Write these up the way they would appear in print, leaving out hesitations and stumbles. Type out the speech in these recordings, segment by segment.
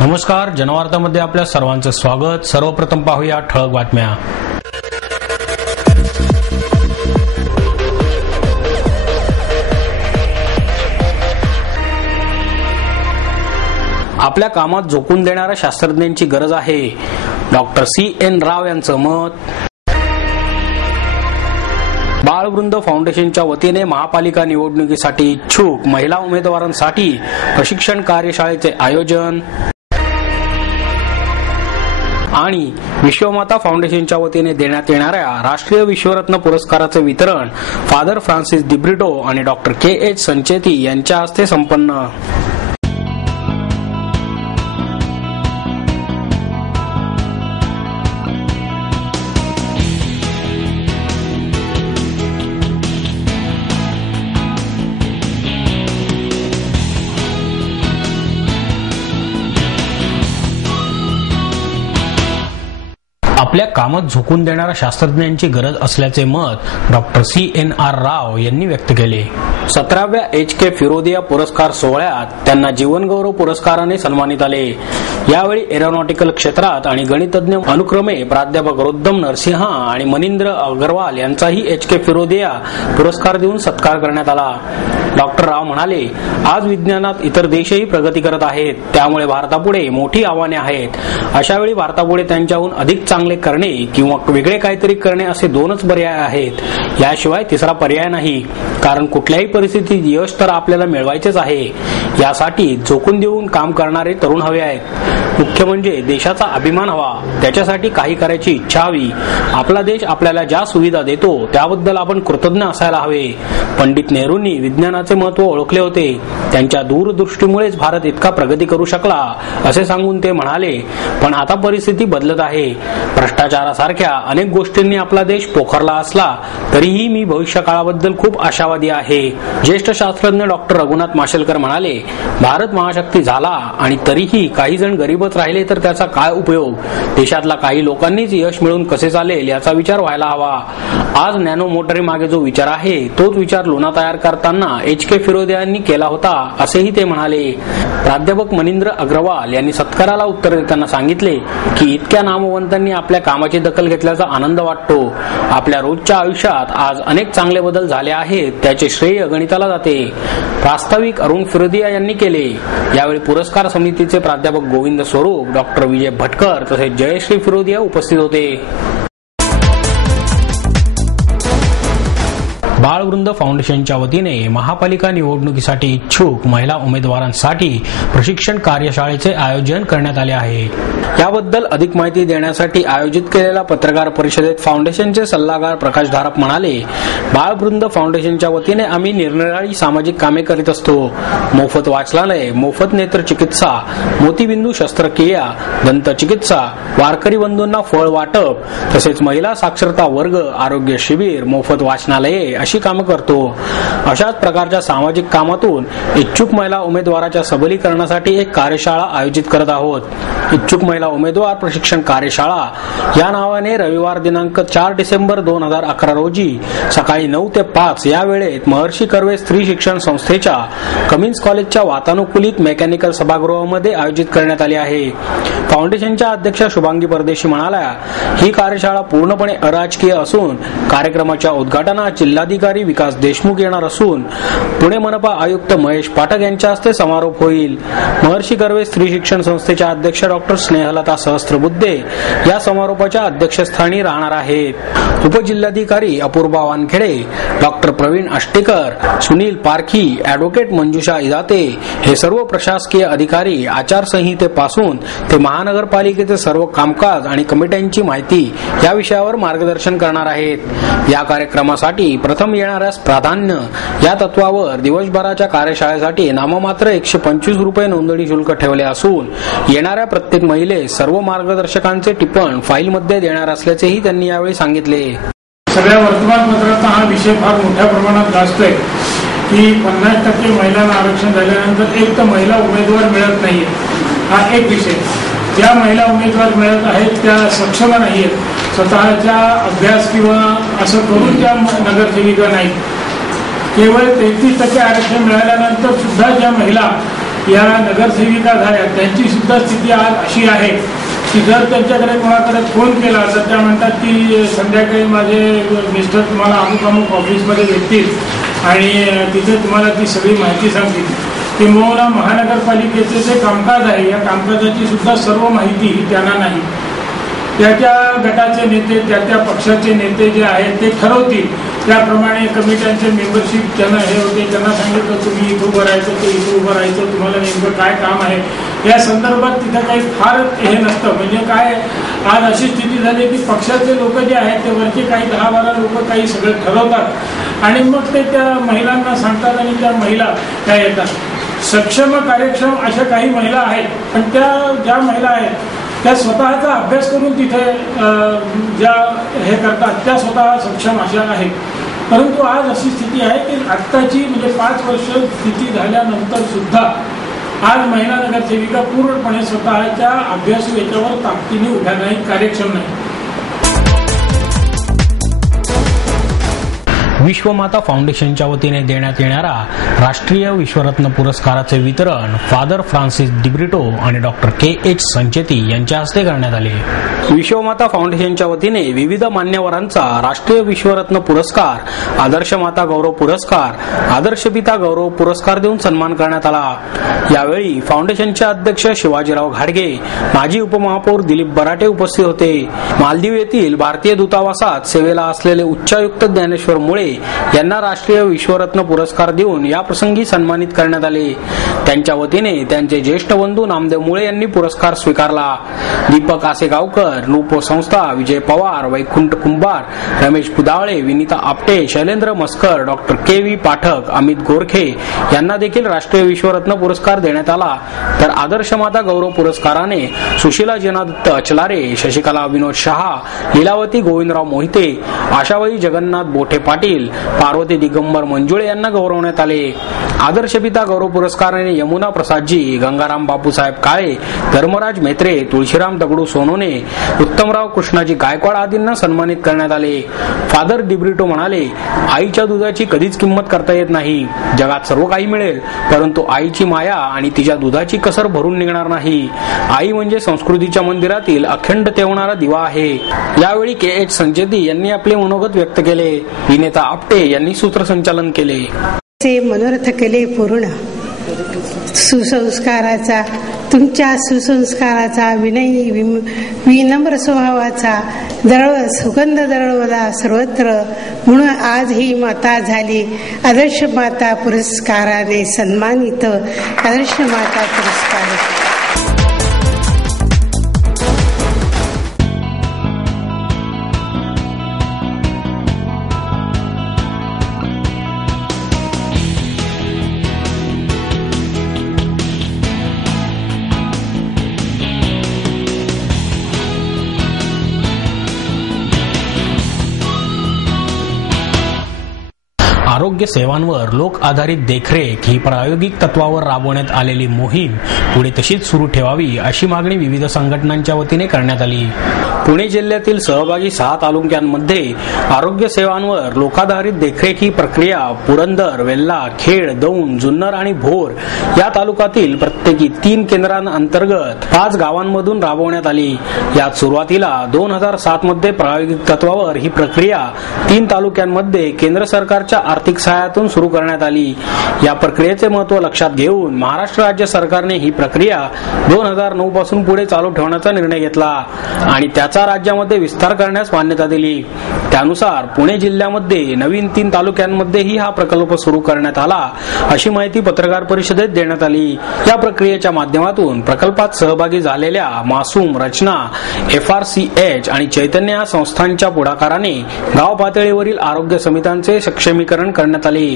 नमस्कार, जनवार्तामध्ये आपल्या सर्वांचं स्वागत। सर्वप्रथम पाहूया ठळक बातम्या। आपल्या कामात झोकून देणाऱ्या शास्त्रज्ञांची गरज आहे, डॉक्टर CN राव यांचं मत। बाळवृंद फाउंडेशनच्या वतीने महापालिका निवडणुकीसाठी इच्छुक महिला उमेदवारांसाठी प्रशिक्षण कार्यशाळेचे आयोजन। आणि विश्वमाता फाउंडेशनच्या वतीने देण्यात येणाऱ्या राष्ट्रीय विश्वरत्न पुरस्काराचे वितरण फादर फ्रान्सिस डिब्रिटो आणि डॉक्टर KH संचेती यांच्या हस्ते संपन्न। आपल्या कामात झोकून देणाऱ्या शास्त्रज्ञांची गरज असल्याचे मत डॉक्टर CNR राव यांनी व्यक्त केले। 17व्या HK फिरोदिया पुरस्कार सोहळ्यात त्यांना जीवनगौरव पुरस्काराने सन्मानित आले। यावेळी एरोनॉटिकल क्षेत्रात आणि गणितज्ञ अनुक्रमे प्राध्यापक रोद्दम नरसिंहा आणि मनिंद्र अग्रवाल यांचाही HK फिरोदिया पुरस्कार देऊन सत्कार करण्यात आला। डॉक्टर राव म्हणाले, आज विज्ञानात इतर देशही प्रगती करत आहेत, त्यामुळे भारतापुढे मोठी आव्हाने आहेत। अशावेळी भारतापुढे त्यांच्याहून अधिक चांगले करणे किंवा वेगळे काहीतरी करणे असे दोनच पर्याय आहेत। याशिवाय तिसरा पर्याय नाही, कारण कुठल्याही परिस्थितीत यश तर आपल्याला मिळवायचेच आहे। यासाठी झोकून देऊन काम करणारे तरुण हवे आहेत। मुख्य म्हणजे देशाचा अभिमान हवा, त्याच्यासाठी काही करायची इच्छा हवी। आपला देश आपल्याला ज्या सुविधा देतो त्याबद्दल आपण कृतज्ञ असायला हवे। पंडित नेहरूंनी विज्ञानाचे महत्त्व ओळखले होते, त्यांच्या दूरदृष्टीमुळेच भारत इतका प्रगती करू शकला असे सांगून ते म्हणाले, पण आता परिस्थिती बदलत आहे। भ्रष्टाचारासारख्या अनेक गोष्टींनी आपला देश पोखरला असला तरीही मी भविष्यकाळाबद्दल खूप आशावादी आहे। ज्येष्ठ शास्त्रज्ञ डॉक्टर रघुनाथ माशेलकर म्हणाले, भारत महाशक्ती झाला आणि तरीही काही जण गरीबच राहिले तर त्याचा काय उपयोग? देशातला काही लोकांनीच यश मिळून कसे चालेल याचा विचार व्हायला हवा। आज नॅनो मोटरी मागे जो विचार आहे तोच विचार लोणा तयार करताना HK फिरोदिया यांनी केला होता असेही ते म्हणाले। प्राध्यापक मनिंद्र अग्रवाल यांनी सत्काराला उत्तर देताना सांगितले की इतक्या नामवंतांनी आपल्या कामाची दखल घेतल्याचा आनंद वाटतो। आपल्या रोजच्या आयुष्यात आज अनेक चांगले बदल झाले आहेत, त्याचे श्रेय गणिताला जाते। प्रास्ताविक अरुण फिरोदिया यांनी केले। यावेळी पुरस्कार समितीचे प्राध्यापक गोविंद स्वरूप, डॉक्टर विजय भटकर तसेच जयश्री फिरोदिया उपस्थित होते। बाळवृंद फाउंडेशनच्या वतीने महापालिका निवडणुकीसाठी इच्छुक महिला उमेदवारांसाठी प्रशिक्षण कार्यशाळेचे आयोजन करण्यात आले आहे। याबद्दल अधिक माहिती देण्यासाठी आयोजित केलेल्या पत्रकार परिषदेत फाउंडेशनचे सल्लागार प्रकाश धारप म्हणाले, बाळवृंद फाउंडेशनच्या वतीने आम्ही निरनिराळी सामाजिक कामे करीत असतो। मोफत वाचनालय, मोफत नेत्र चिकित्सा, मोतीबिंदू शस्त्रक्रिया, दंत चिकित्सा, वारकरी बंधूंना फळ वाटप तसेच महिला साक्षरता वर्ग, आरोग्य शिबिर, मोफत वाचनालये अशी कामे करतो। अशाच प्रकारच्या सामाजिक कामातून इच्छुक महिला उमेदवाराच्या सबलीकरणासाठी एक कार्यशाळा आयोजित करत आहोत। इच्छुक महिला उमेदवार प्रशिक्षण कार्यशाळा या नावाने रविवार दिनांक 4 डिसेंबर 2011 रोजी सकाळी 9 ते 5 या वेळेत महर्षी कर्वे स्त्री शिक्षण संस्थेच्या कमिन्स कॉलेजच्या वातानुकूलित मेकॅनिकल सभागृहामध्ये आयोजित करण्यात आली आहे। फाउंडेशनच्या अध्यक्षा शुभांगी परदेशी म्हणाल्या, ही कार्यशाळा पूर्णपणे अराजकीय असून कार्यक्रमाच्या उद्घाटनात जिल्हाधिकारी विकास देशमुख येणार असून पुणे मनपा आयुक्त महेश पाठक यांच्या हस्ते समारोप होईल। महर्षी कर्वे स्त्री शिक्षण संस्थेच्या अध्यक्ष डॉक्टर स्नेहलता सहस्त्रबुद्धे या समारोपाच्या अध्यक्षस्थानी राहणार आहेत। उपजिल्हाधिकारी अपूर्वा वानखेडे, डॉक्टर प्रवीण आष्टेकर, सुनील पारखी, ॲडव्होकेट मंजुषा इदाते हे सर्व प्रशासकीय अधिकारी आचारसंहितेपासून ते महानगरपालिकेचे सर्व कामकाज आणि कमिट्यांची माहिती या विषयावर मार्गदर्शन करणार आहेत। या कार्यक्रमासाठी प्रथम येणाऱ्यास प्राधान्य या तत्वावर दिवसभराच्या कार्यशाळेसाठी नाममात्र 125 रुपये नोंदणी शुल्क ठेवले असून येणाऱ्या प्रत्येक महिलेस सर्व मार्गदर्शकांचे टिप्पण फाईलमध्ये देणार असल्याचेही त्यांनी यावेळी सांगितले। सगळ्या वर्तमानपत्रात हा विषय फार मोठ्या प्रमाणात गाजतोय की 50% महिलांना आरक्षण झाल्यानंतर एक तर महिला उमेदवार मिळत नाहीये। हा एक विषय। ज्या महिला उमेदवार मिळत आहेत त्या सक्षम नाहीयेत, स्वतःचा अभ्यास किंवा असं करून त्या नगरसेविका नाहीत। केवळ 33% आरक्षण मिळाल्यानंतर सुद्धा ज्या महिला या नगरसेविका झाल्या त्यांची सुद्धा स्थिती आज अशी आहे की जर त्यांच्याकडे कोणाकडे फोन केला तर त्या म्हणतात की संध्याकाळी माझे मिस्टर तुम्हाला अमुक अमुक ऑफिसमध्ये भेटतील आणि तिथे तुम्हाला ती सगळी माहिती सांगतील. किंबहुना महानगरपालिकेचे जे कामकाज आहे या कामकाजाची सुद्धा सर्व माहिती त्यांना नाही. त्या गटाचे नेते त्या पक्षाचे नेते जे आहेत ते ठरवतील त्याप्रमाणे कमिट्यांचे मेंबरशिप त्यांना हे होते. त्यांना सांगितलं तुम्ही इथं उभं राहायचं ते इथं उभं राहायचं तुम्हाला नेमकं काय काम आहे या संदर्भात तिथं काही फार हे नसतं. म्हणजे काय आज अशी स्थिती झाली की पक्षाचे लोक जे आहेत ते वरचे काही 10-12 लोक काही सगळे ठरवतात आणि मग ते त्या महिलांना सांगतात आणि त्या महिला त्या येतात. सक्षम कार्यक्षम अशा काही महिला आहेत पण त्या ज्या महिला आहेत त्या स्वतःचा अभ्यास करून तिथे ज्या हे करतात त्या स्वतः सक्षम अशा आहेत. परंतु आज अशी स्थिती आहे की आत्ताची म्हणजे 5 वर्ष स्थिती झाल्यानंतर सुद्धा आज महिला नगरसेविका पूर्णपणे स्वतःच्या अभ्यासू याच्यावर ताकदीने उभ्या नाही, कार्यक्षम नाही. विश्वमाता फाउंडेशनच्या वतीने देण्यात येणारा राष्ट्रीय विश्वरत्न पुरस्काराचे वितरण फादर फ्रान्सिस डिब्रिटो आणि डॉक्टर के.एच. संचेती यांच्या हस्ते करण्यात आले. विश्वमाता फाउंडेशनच्या वतीने विविध मान्यवरांचा राष्ट्रीय विश्वरत्न पुरस्कार, आदर्श माता गौरव पुरस्कार, आदर्श पिता गौरव पुरस्कार देऊन सन्मान करण्यात आला. यावेळी फाउंडेशनचे अध्यक्ष शिवाजीराव घाडगे, माजी उपमहापौर दिलीप बराटे उपस्थित होते. मालदीव येथील भारतीय दूतावासात सेवेला असलेले उच्चायुक्त ज्ञानेश्वर मुळे यांना राष्ट्रीय विश्वरत्न पुरस्कार देऊन या प्रसंगी सन्मानित करण्यात आले. त्यांच्या वतीने त्यांचे ज्येष्ठ बंधू नामदेव मुळे यांनी पुरस्कार स्वीकारला. दीपक आसेगावकर, नूपो संस्था, विजय पवार, वैकुंठ कुंभार, रमेश पुदावळे, विनीता आपटे, शैलेंद्र मस्कर, डॉक्टर के.व्ही. पाठक, अमित गोरखे यांना देखील राष्ट्रीय विश्वरत्न पुरस्कार देण्यात आला. तर आदर्श माता गौरव पुरस्काराने सुशीला जनादत्त अचलारे, शशिकला विनोद शहा, लीलावती गोविंदराव मोहिते, आशाबाई जगन्नाथ बोठे पाटील, पार्वती दिगंबर मंजुळे यांना गौरवण्यात आले. आदर्श पिता गौरव पुरस्काराने यमुना प्रसादजी, गंगाराम बापूसाहेब काळे, धर्मराज मेत्रे, तुळशीराम दगडू सोनोने, उत्तमराव कृष्णाजी गायकवाड आदींना सन्मानित करण्यात आले. फादर डिब्रिटो म्हणाले, आईच्या दुधाची कधीच किंमत करता येत नाही. जगात सर्व काही मिळेल परंतु आईची माया आणि तिच्या दुधाची कसर भरून निघणार नाही. आई म्हणजे संस्कृतीच्या मंदिरातील अखंड तेवणारा दिवा आहे. यावेळी के.एच. संचेती यांनी आपले मनोगत व्यक्त केले. विनेता आपटे यांनी सूत्रसंचालन केले. मनोरथ केले पूर्ण. सुसंस्काराचा, तुमच्या सुसंस्काराचा, विनयी विनम्र स्वभावाचा सुगंध दरवळला सर्वत्र. म्हणून आज ही माता झाली आदर्श माता पुरस्काराने सन्मानित. आदर्श माता पुरस्कार आरोग्य सेवांवर लोक आधारित देखरेख ही प्रायोगिक तत्वावर राबवण्यात आलेली मोहीम पुढे तशीच सुरू ठेवावी अशी मागणी विविध संघटनांच्या वतीने करण्यात आली. पुणे जिल्ह्यातील सहभागी 6 तालुक्यांमध्ये आरोग्य सेवांवर लोकाधारित देखरेख ही प्रक्रिया पुरंदर, वेल्हा, खेड, दौंड, जुन्नर आणि भोर या तालुक्यातील प्रत्येकी 3 केंद्रांअंतर्गत 5 गावांमधून राबवण्यात आली. यात सुरुवातीला 2007 मध्ये प्रायोगिक तत्वावर ही प्रक्रिया 3 तालुक्यांमध्ये केंद्र सरकारच्या आर्थिक सहाय्यातून सुरू करण्यात आली. या प्रक्रियेचे महत्त्व लक्षात घेऊन महाराष्ट्र राज्य सरकारने ही प्रक्रिया 2009 पासून पुढे चालू ठेवण्याचा निर्णय घेतला आणि त्याचा राज्यामध्ये विस्तार करण्यास मान्यता दिली. त्यानुसार पुणे जिल्ह्यामध्ये नवीन 3 तालुक्यांमध्येही हा प्रकल्प सुरू करण्यात आला अशी माहिती पत्रकार परिषदेत देण्यात आली. या प्रक्रियेच्या माध्यमातून प्रकल्पात सहभागी झालेल्या मासूम, रचना, FRCH आणि चैतन्य या संस्थांच्या पुढाकाराने गाव पातळीवरील आरोग्य समित्यांचे सक्षमीकरण करण्यात आले.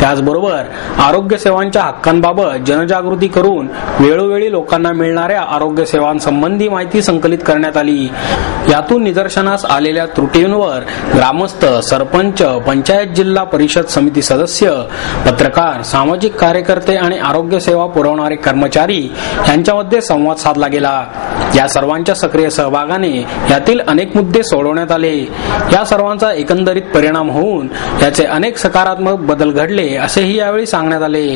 त्याचबरोबर आरोग्य सेवांच्या हक्कांबाबत जनजागृती करून वेळोवेळी लोकांना मिळणाऱ्या आरोग्य सेवांसंबंधी माहिती संकलित करण्यात आली. यातून निदर्शनास आलेल्या त्रुटींवर ग्रामस्थ, सरपंच, पंचायत, जिल्हा परिषद समिती सदस्य, पत्रकार, सामाजिक कार्यकर्ते आणि आरोग्य सेवा पुरवणारे कर्मचारी यांच्यामध्ये संवाद साधला गेला. या सर्वांच्या सक्रिय सहभागाने यातील अनेक मुद्दे सोडवण्यात आले. या सर्वांचा एकंदरीत परिणाम होऊन याचे अनेक सकारात्मक बदल घडले असेही यावेळी सांगण्यात आले.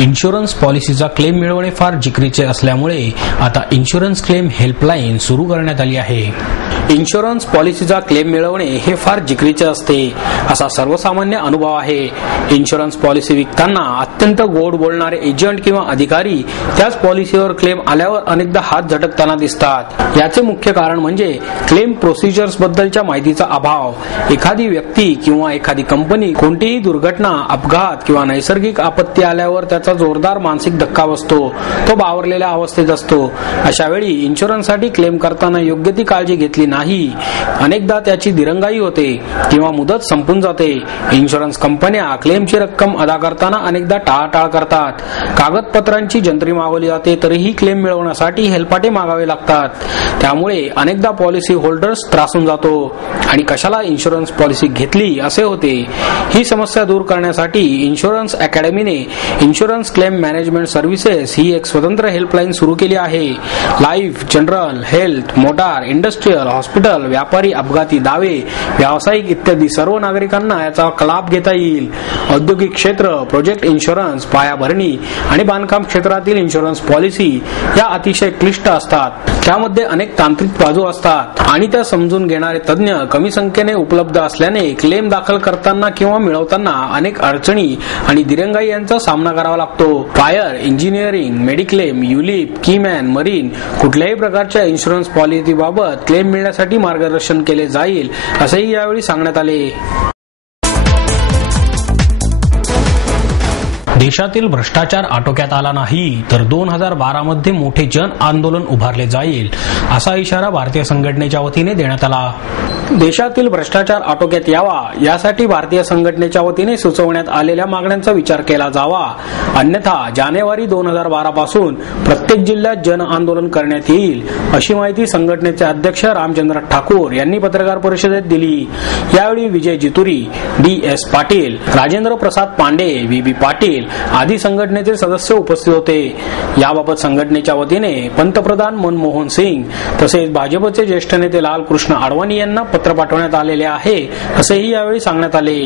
इन्शुरन्स पॉलिसीचा क्लेम मिळवणे फार जिकरीचे असल्यामुळे आता इन्शुरन्स क्लेम हेल्पलाईन सुरू करण्यात आली आहे. इन्शुरन्स पॉलिसीचा क्लेम मिळवणे हे फार जिकरीचे असते असा सर्वसामान्य अनुभव आहे. इन्शुरन्स पॉलिसी विकताना अत्यंत गोड बोलणारे एजंट किंवा अधिकारी त्याच पॉलिसीवर क्लेम आल्यावर अनेकदा हात झटकताना दिसतात. याचे मुख्य कारण म्हणजे क्लेम प्रोसिजर्स बद्दलच्या माहितीचा अभाव. एखादी व्यक्ती किंवा एखादी कंपनी कोणतीही दुर्घटना, अपघात किंवा नैसर्गिक आपत्ती आल्यावर त्याचा जोरदार मानसिक धक्का बसतो. तो बावरलेल्या अवस्थेत असतो. अशा वेळी इन्शुरन्ससाठी क्लेम करताना योग्य ती काळजी घेतली नाही, अनेकदा त्याची दिरंगाई होते किंवा मुदत संपून जाते. इन्शुरन्स कंपन्या क्लेमची रक्कम अदा करताना अनेकदा टाळाटाळ करतात. कागदपत्रांची जंत्री मागवली जाते तरीही क्लेम मिळवण्यासाठी हेलपाटे मागावे लागतात. त्यामुळे अनेकदा पॉलिसी होल्डर्स त्रासून जातो आणि कशाला इन्शुरन्स पॉलिसी घेतली असे होते. ही समस्या दूर करण्यासाठी इन्शुरन्स अकॅडमीने इन्शुरन्स क्लेम मॅनेजमेंट सर्व्हिसेस ही एक स्वतंत्र हेल्पलाईन सुरू केली आहे. Life, general, health, motor, industrial, hospital, व्यापारी अपघाती दावे, व्यावसायिक इत्यादी सर्व नागरिकांना याचा लाभ घेता येईल. औद्योगिक क्षेत्र, प्रोजेक्ट इन्शुरन्स, पायाभरणी आणि बांधकाम क्षेत्रातील इन्शुरन्स पॉलिसी या अतिशय क्लिष्ट असतात. त्यामध्ये अनेक तांत्रिक बाजू असतात आणि त्या समजून घेणारे तज्ञ कमी संख्येने उपलब्ध असल्याने क्लेम दाखल करताना किंवा मिळवताना अनेक अडचणी आणि दिरंगाई यांचा सामना करावा लागतो. Fire, engineering, mediclaim, ULIP, कीमॅन, marine कुठल्याही प्रकारच्या इन्शुरन्स पॉलिसीबाबत क्लेम मिळण्यासाठी मार्गदर्शन केले जाईल असेही यावेळी सांगण्यात आले. देशातील भ्रष्टाचार आटोक्यात आला नाही तर 2012 मध्ये मोठे जन आंदोलन उभारले जाईल असा इशारा भारतीय संघटनेच्या वतीने देण्यात आला. देशातील भ्रष्टाचार आटोक्यात यावा यासाठी भारतीय संघटनेच्या वतीने सुचवण्यात आलेल्या मागण्यांचा विचार केला जावा, अन्यथा जानेवारी 2012 पासून प्रत्येक जिल्ह्यात जन आंदोलन करण्यात येईल अशी माहिती संघटनेचे अध्यक्ष रामचंद्र ठाकूर यांनी पत्रकार परिषदेत दिली. यावेळी विजय जितुरी, DS पाटील, राजेंद्र प्रसाद पांडे, VB पाटील आदी संघटनेचे सदस्य उपस्थित होते. याबाबत संघटनेच्या वतीने पंतप्रधान मनमोहन सिंग तसेच भाजपचे ज्येष्ठ नेते लालकृष्ण अडवाणी यांना पत्र पाठवण्यात आलेले आहे असेही यावेळी सांगण्यात आले.